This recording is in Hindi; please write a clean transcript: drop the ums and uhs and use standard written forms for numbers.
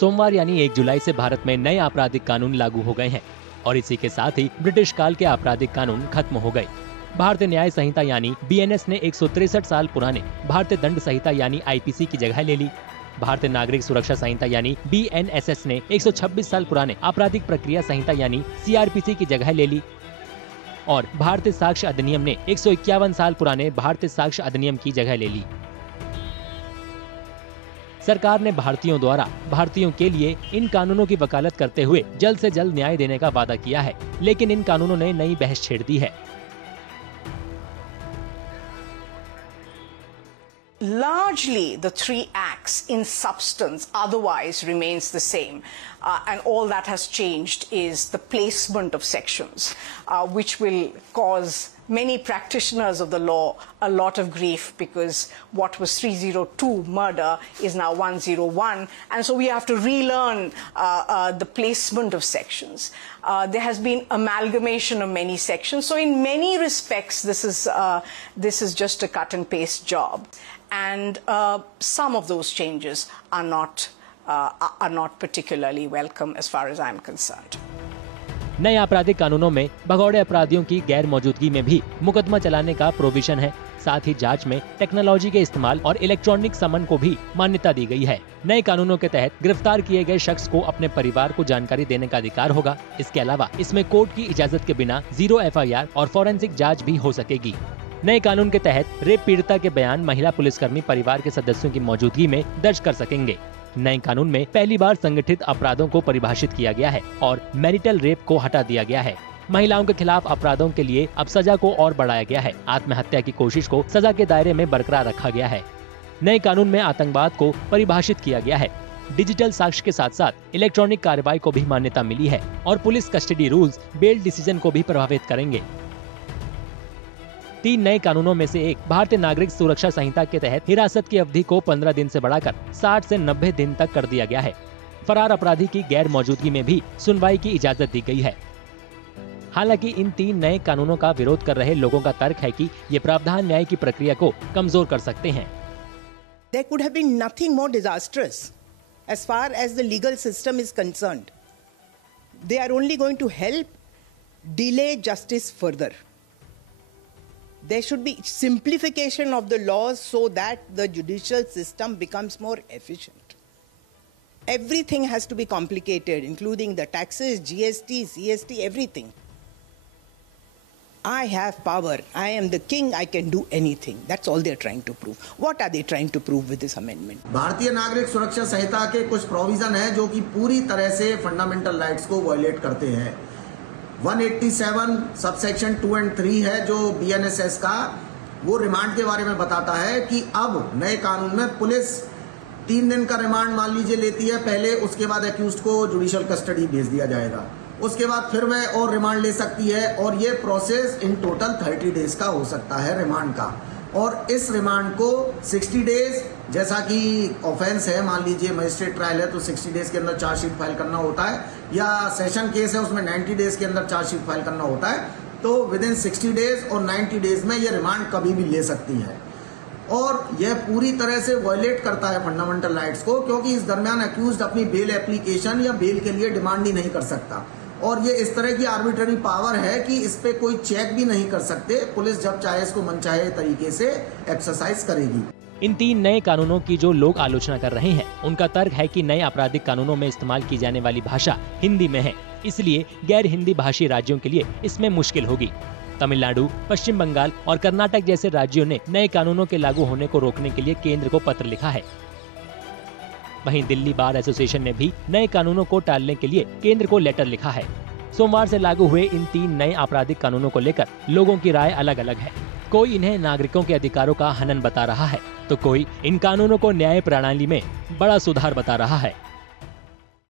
सोमवार यानी 1 जुलाई से भारत में नए आपराधिक कानून लागू हो गए हैं और इसी के साथ ही ब्रिटिश काल के आपराधिक कानून खत्म हो गए। भारतीय न्याय संहिता यानी BNS ने 163 साल पुराने भारतीय दंड संहिता यानी IPC की जगह ले ली। भारतीय नागरिक सुरक्षा संहिता यानी BNSS ने 126 साल पुराने आपराधिक प्रक्रिया संहिता यानी CRPC की जगह ले ली और भारतीय साक्ष्य अधिनियम ने 151 साल पुराने भारतीय साक्ष्य अधिनियम की जगह ले ली। सरकार ने भारतीयों द्वारा भारतीयों के लिए इन कानूनों की वकालत करते हुए जल्द से जल्द न्याय देने का वादा किया है, लेकिन इन कानूनों ने नई बहस छेड़ दी है। Largely, the three acts in substance otherwise remains the same, and all that has changed is the placement of sections, which will cause many practitioners of the law a lot of grief, because what was 302 murder is now 101, and so we have to relearn the placement of sections. There has been amalgamation of many sections, so in many respects this is just a cut and paste job. And some of those changes are not particularly welcome as far as I'm concerned. नए आपराधिक कानूनों में भगौड़े अपराधियों की गैर मौजूदगी में भी मुकदमा चलाने का प्रोविजन है। साथ ही जांच में टेक्नोलॉजी के इस्तेमाल और इलेक्ट्रॉनिक समन को भी मान्यता दी गई है। नए कानूनों के तहत गिरफ्तार किए गए शख्स को अपने परिवार को जानकारी देने का अधिकार होगा। इसके अलावा इसमें कोर्ट की इजाजत के बिना 0 FIR और फॉरेंसिक जांच भी हो सकेगी। नए कानून के तहत रेप पीड़िता के बयान महिला पुलिसकर्मी परिवार के सदस्यों की मौजूदगी में दर्ज कर सकेंगे। नए कानून में पहली बार संगठित अपराधों को परिभाषित किया गया है और मैरिटल रेप को हटा दिया गया है। महिलाओं के खिलाफ अपराधों के लिए अब सजा को और बढ़ाया गया है। आत्महत्या की कोशिश को सजा के दायरे में बरकरार रखा गया है। नए कानून में आतंकवाद को परिभाषित किया गया है। डिजिटल साक्ष्य के साथ साथ इलेक्ट्रॉनिक कार्रवाई को भी मान्यता मिली है और police custody rules bail decision को भी प्रभावित करेंगे। 3 नए कानूनों में से एक भारतीय नागरिक सुरक्षा संहिता के तहत हिरासत की अवधि को 15 दिन से बढ़ाकर 60 से 90 दिन तक कर दिया गया है। फरार अपराधी की गैर मौजूदगी में भी सुनवाई की इजाजत दी गई है। हालांकि इन 3 नए कानूनों का विरोध कर रहे लोगों का तर्क है कि ये प्रावधान न्याय की प्रक्रिया को कमजोर कर सकते हैं। There could have been nothing more disastrous as far as the legal system is concerned. They are only going to help delay justice further. There should be simplification of the laws so that the judicial system becomes more efficient. Everything has to be complicated, including the taxes, GST, CST, everything. I have power. I am the king. I can do anything. That's all they're trying to prove. What are they trying to prove with this amendment? भारतीय नागरिक सुरक्षा संहिता के कुछ प्रोविजन है जो कि पूरी तरह से फंडामेंटल राइट्स को वायलेट करते हैं। 187 सबसेक्शन 2 और 3 है जो BNSS का, वो रिमांड के बारे में बताता है कि अब नए कानून में पुलिस 3 दिन का रिमांड मान लीजिए लेती है पहले, उसके बाद एक्यूज्ड को जुडिशियल कस्टडी भेज दिया जाएगा, उसके बाद फिर वह और रिमांड ले सकती है और ये प्रोसेस इन टोटल 30 डेज का हो सकता है रिमांड का। और इस रिमांड को 60 डेज, जैसा कि ऑफेंस है मान लीजिए मजिस्ट्रेट ट्रायल है तो 60 डेज के अंदर चार्जशीट फाइल करना होता है, या सेशन केस है उसमें 90 डेज के अंदर चार्जशीट फाइल करना होता है, तो विद इन 60 डेज और 90 डेज में ये रिमांड कभी भी ले सकती है। और यह पूरी तरह से वायलेट करता है फंडामेंटल राइट्स को, क्योंकि इस दरमियान अक्यूज्ड अपनी बेल एप्लीकेशन या बेल के लिए डिमांड ही नहीं कर सकता और ये इस तरह की आर्बिट्ररी पावर है कि इस पे कोई चेक भी नहीं कर सकते। पुलिस जब चाहे इसको मनचाहे तरीके से एक्सरसाइज करेगी। इन 3 नए कानूनों की जो लोग आलोचना कर रहे हैं, उनका तर्क है कि नए आपराधिक कानूनों में इस्तेमाल की जाने वाली भाषा हिंदी में है, इसलिए गैर हिंदी भाषी राज्यों के लिए इसमें मुश्किल होगी। तमिलनाडु, पश्चिम बंगाल और कर्नाटक जैसे राज्यों ने नए कानूनों के लागू होने को रोकने के लिए केंद्र को पत्र लिखा है। वहीं दिल्ली बार एसोसिएशन ने भी नए कानूनों को टालने के लिए केंद्र को लेटर लिखा है। सोमवार से लागू हुए इन 3 नए आपराधिक कानूनों को लेकर लोगों की राय अलग अलग है। कोई इन्हें नागरिकों के अधिकारों का हनन बता रहा है, तो कोई इन कानूनों को न्याय प्रणाली में बड़ा सुधार बता रहा है।